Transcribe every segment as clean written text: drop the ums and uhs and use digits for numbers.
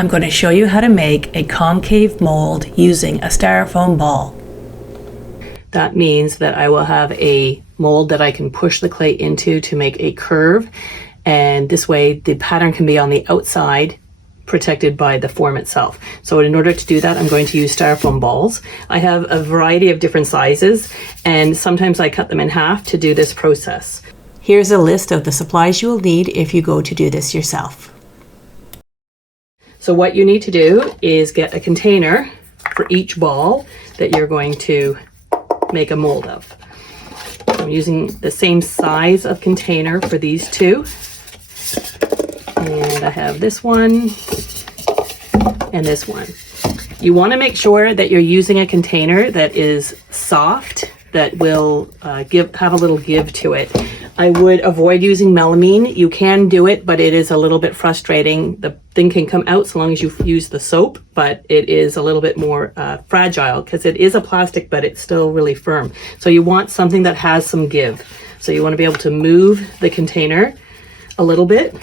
I'm going to show you how to make a concave mold using a styrofoam ball. That means that I will have a mold that I can push the clay into to make a curve, and this way the pattern can be on the outside, protected by the form itself. So in order to do that, I'm going to use styrofoam balls. I have a variety of different sizes, and sometimes I cut them in half to do this process. Here's a list of the supplies you will need if you go to do this yourself. So what you need to do is get a container for each ball that you're going to make a mold of. I'm using the same size of container for these two. And I have this one and this one. You want to make sure that you're using a container that is soft, that will have a little give to it. I would avoid using melamine. You can do it, but it is a little bit frustrating. The thing can come out so long as you use the soap, but it is a little bit more fragile because it is a plastic, but it's still really firm. So you want something that has some give. So you want to be able to move the container a little bit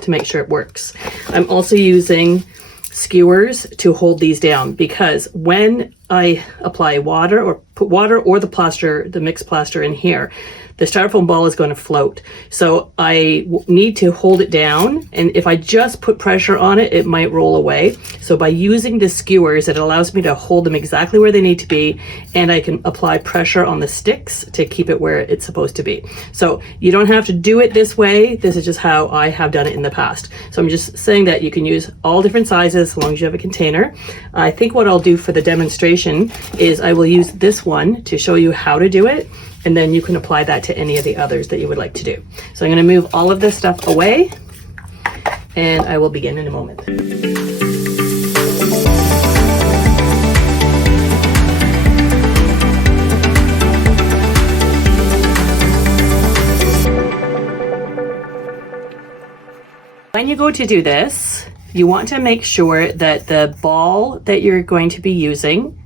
to make sure it works. I'm also using skewers to hold these down, because when I apply water or put water or the plaster, the mixed plaster in here, the styrofoam ball is going to float. So I need to hold it down, and if I just put pressure on it, it might roll away. So by using the skewers, it allows me to hold them exactly where they need to be, and I can apply pressure on the sticks to keep it where it's supposed to be. So you don't have to do it this way. This is just how I have done it in the past. So I'm just saying that you can use all different sizes as long as you have a container. I think what I'll do for the demonstration is I will use this one to show you how to do it, and then you can apply that to any of the others that you would like to do. So I'm going to move all of this stuff away, and I will begin in a moment. When you go to do this, you want to make sure that the ball that you're going to be using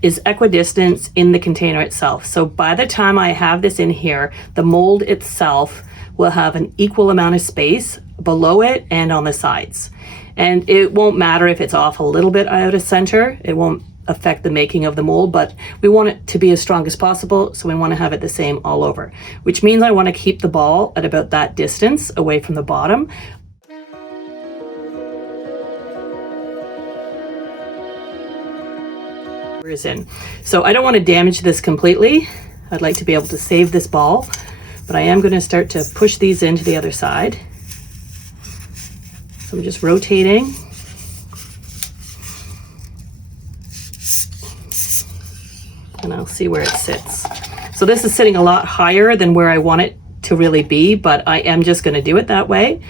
is equidistant in the container itself. So by the time I have this in here, the mold itself will have an equal amount of space below it and on the sides. And it won't matter if it's off a little bit out of center. It won't affect the making of the mold, but we want it to be as strong as possible, so we want to have it the same all over, which means I want to keep the ball at about that distance away from the bottom. Is in. So I don't want to damage this completely. I'd like to be able to save this ball, but I am going to start to push these into the other side. So I'm just rotating. And I'll see where it sits. So this is sitting a lot higher than where I want it to really be, but I am just going to do it that way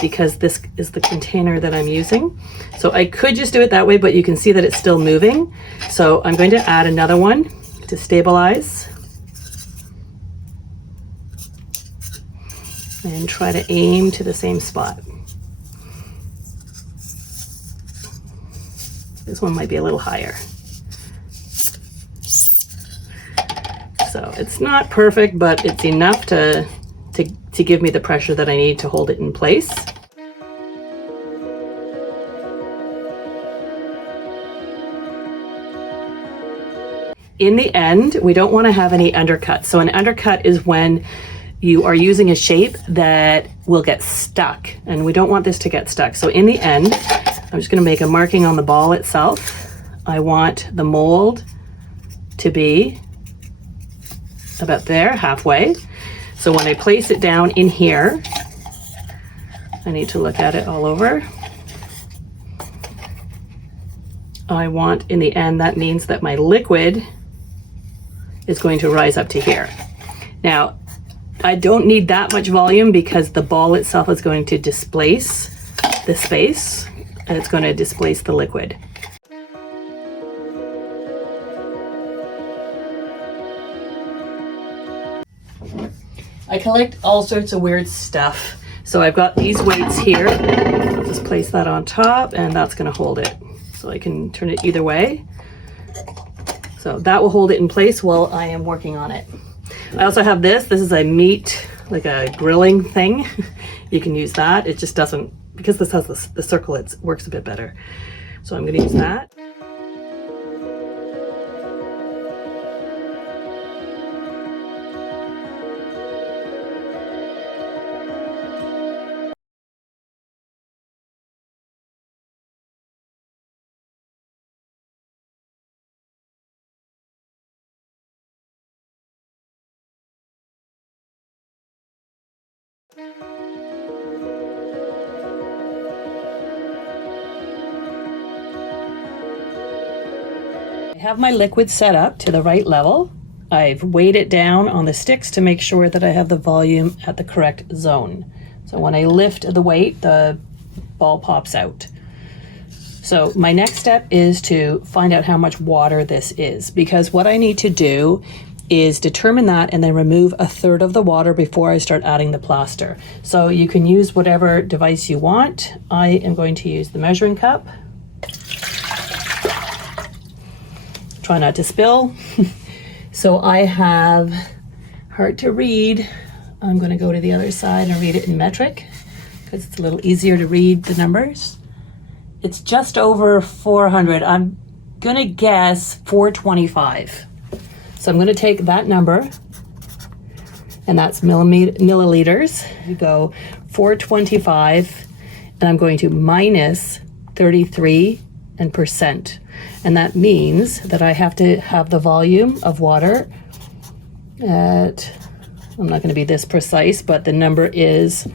because this is the container that I'm using. So I could just do it that way, but you can see that it's still moving. So I'm going to add another one to stabilize and try to aim to the same spot. This one might be a little higher. So it's not perfect, but it's enough to give me the pressure that I need to hold it in place. In the end, we don't want to have any undercut. So an undercut is when you are using a shape that will get stuck, and we don't want this to get stuck. So in the end, I'm just going to make a marking on the ball itself. I want the mold to be about there, halfway. So when I place it down in here, I need to look at it all over. I want, in the end, that means that my liquid is going to rise up to here. Now, I don't need that much volume because the ball itself is going to displace the space, and it's going to displace the liquid. I collect all sorts of weird stuff. So I've got these weights here. I'll just place that on top, and that's going to hold it. So I can turn it either way. So that will hold it in place while I am working on it. I also have this. This is a meat, like a grilling thing. You can use that. It just doesn't because this has the circle, it works a bit better. So I'm going to use that. I have my liquid set up to the right level. I've weighed it down on the sticks to make sure that I have the volume at the correct zone. So when I lift the weight, the ball pops out. So my next step is to find out how much water this is, because what I need to do is determine that and then remove a third of the water before I start adding the plaster. So you can use whatever device you want. I am going to use the measuring cup. Try not to spill. So I have, hard to read, I'm going to go to the other side and read it in metric because it's a little easier to read the numbers. It's just over 400. I'm going to guess 425. So I'm going to take that number, and that's milliliters. You go 425, and I'm going to minus 33%. And that means that I have to have the volume of water at, I'm not going to be this precise, but the number is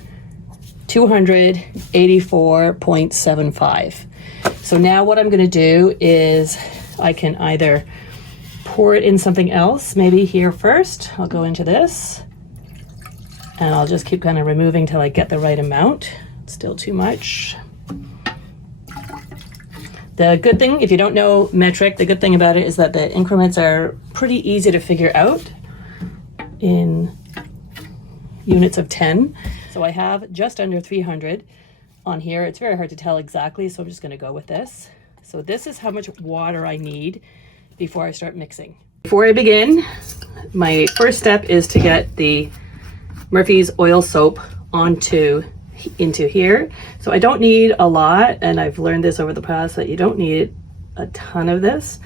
284.75. So now what I'm going to do is I can either pour it in something else, maybe here first. I'll go into this, and I'll just keep kind of removing till I get the right amount. It's still too much. The good thing, if you don't know metric, the good thing about it is that the increments are pretty easy to figure out in units of 10. So I have just under 300 on here. It's very hard to tell exactly, so I'm just going to go with this. So this is how much water I need before I start mixing. Before I begin, my first step is to get the Murphy's oil soap into here. So I don't need a lot, and I've learned this over the past that you don't need a ton of this.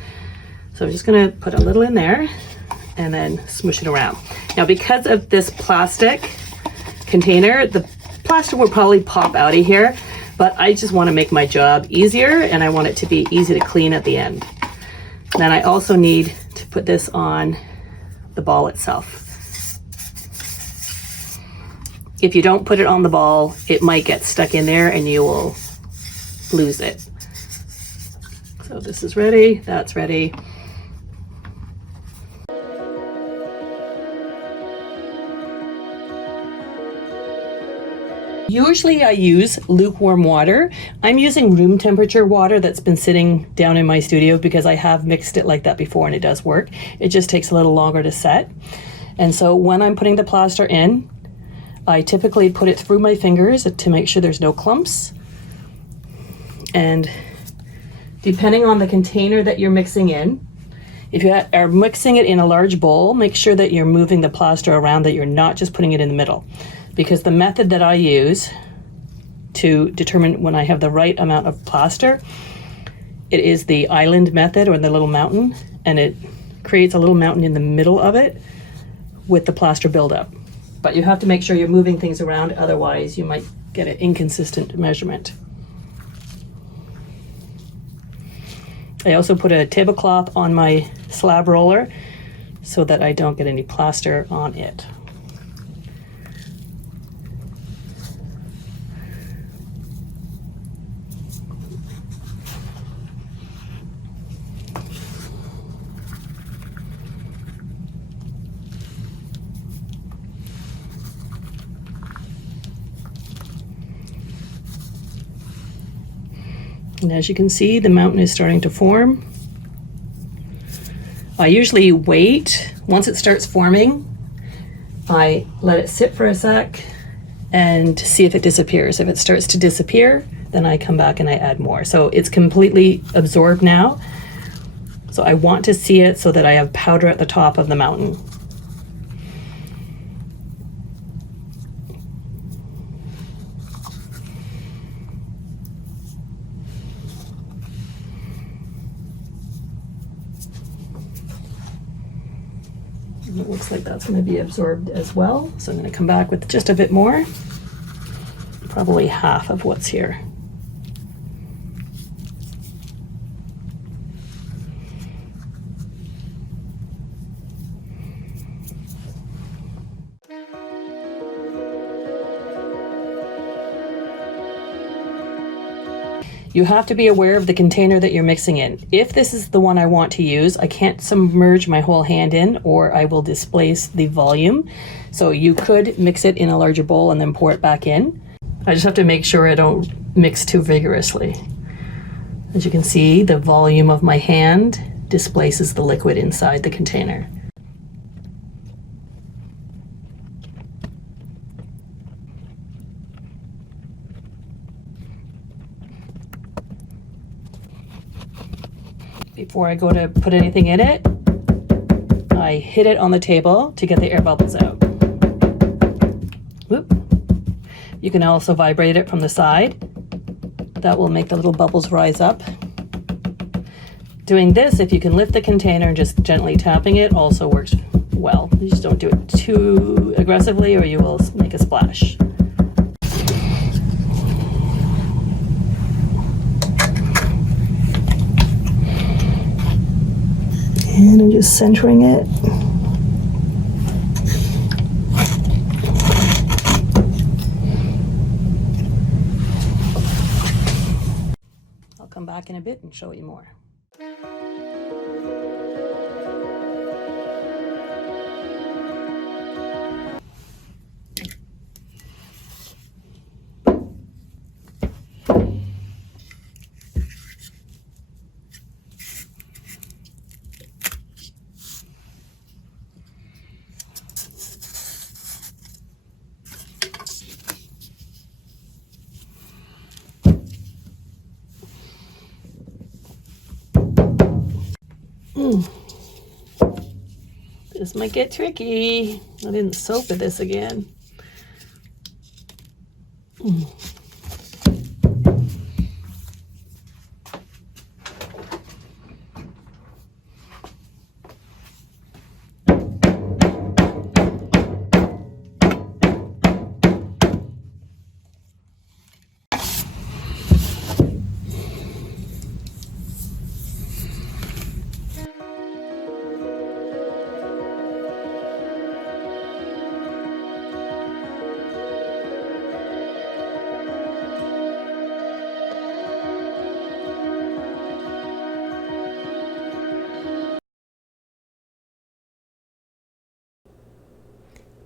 So I'm just going to put a little in there and then smoosh it around. Now, because of this plastic container, the plaster will probably pop out of here, but I just want to make my job easier, and I want it to be easy to clean at the end. Then I also need to put this on the ball itself. If you don't put it on the ball, it might get stuck in there and you will lose it. So this is ready, that's ready. Usually I use lukewarm water. I'm using room temperature water that's been sitting down in my studio because I have mixed it like that before and it does work. It just takes a little longer to set. And so when I'm putting the plaster in, I typically put it through my fingers to make sure there's no clumps. And depending on the container that you're mixing in, if you are mixing it in a large bowl, make sure that you're moving the plaster around, that you're not just putting it in the middle. Because the method that I use to determine when I have the right amount of plaster, it is the island method, or the little mountain, and it creates a little mountain in the middle of it with the plaster buildup. But you have to make sure you're moving things around, otherwise you might get an inconsistent measurement. I also put a tablecloth on my slab roller so that I don't get any plaster on it. And as you can see, the mountain is starting to form. I usually wait. Once it starts forming, I let it sit for a sec and see if it disappears. If it starts to disappear, then I come back and I add more. So it's completely absorbed now. So I want to see it so that I have powder at the top of the mountain. And it looks like that's going to be absorbed as well. So I'm going to come back with just a bit more, probably half of what's here. You have to be aware of the container that you're mixing in. If this is the one I want to use, I can't submerge my whole hand in or I will displace the volume. So you could mix it in a larger bowl and then pour it back in. I just have to make sure I don't mix too vigorously. As you can see, the volume of my hand displaces the liquid inside the container. Before I go to put anything in it, I hit it on the table to get the air bubbles out. Whoop. You can also vibrate it from the side. That will make the little bubbles rise up. Doing this, if you can lift the container and just gently tapping it, also works well. You just don't do it too aggressively or you will make a splash. And I'm just centering it. I'll come back in a bit and show you more. This might get tricky. I didn't soak with this again.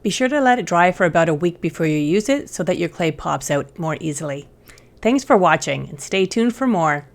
Be sure to let it dry for about a week before you use it so that your clay pops out more easily. Thanks for watching and stay tuned for more.